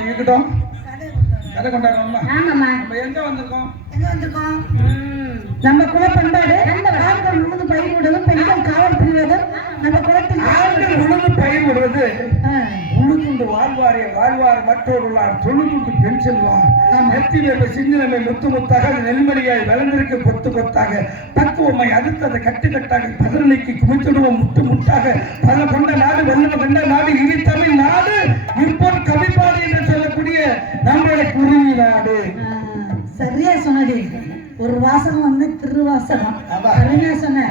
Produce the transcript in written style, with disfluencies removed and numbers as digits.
இருக்கட்டும். கதை கொண்டாடுறோம்மா. நம்ம எங்க வந்திருக்கோம்? நம்ம குல பண்பாடு ஆண்கள் உழுது பயிர் விடுவதும் பெண்கள் காவல் புரிவதும் நம்ம குலத்தில் ஆண்கள் உழுது பயிர் விடுவது உழுதுண்டு வாழ்வார் மற்றொருளார் தொழுதுண்டு பெண் செல்வார் நெத்தி வேர்வை சிந்தினமை முத்து முத்தாக நெல்மணியாய் வளர்ந்திருக்க கொத்து கொத்தாக பக்குவமை அடுத்ததை கட்டுக்கட்டாக பதிரணைக்கு குமித்திடுவோம் முட்டு முட்டாக பல கொண்ட நாடு வல்லம கண்ட நாடு இனி தமிழ் நாடு இப்போது கவிப்பாடு என்று சொல்லக்கூடிய நம்மளுடைய குருவி நாடு. சரியா சொன்னது. ஒரு வாசகம் திருவாசகம் சொன்ன